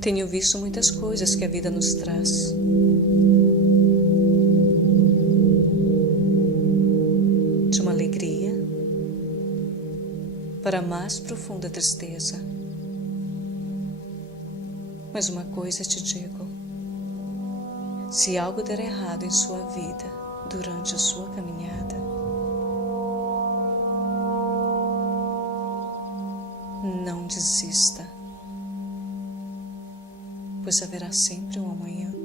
Tenho visto muitas coisas que a vida nos traz. De uma alegria para a mais profunda tristeza. Mas uma coisa te digo: se algo der errado em sua vida durante a sua caminhada, não desista, pois haverá sempre um amanhã.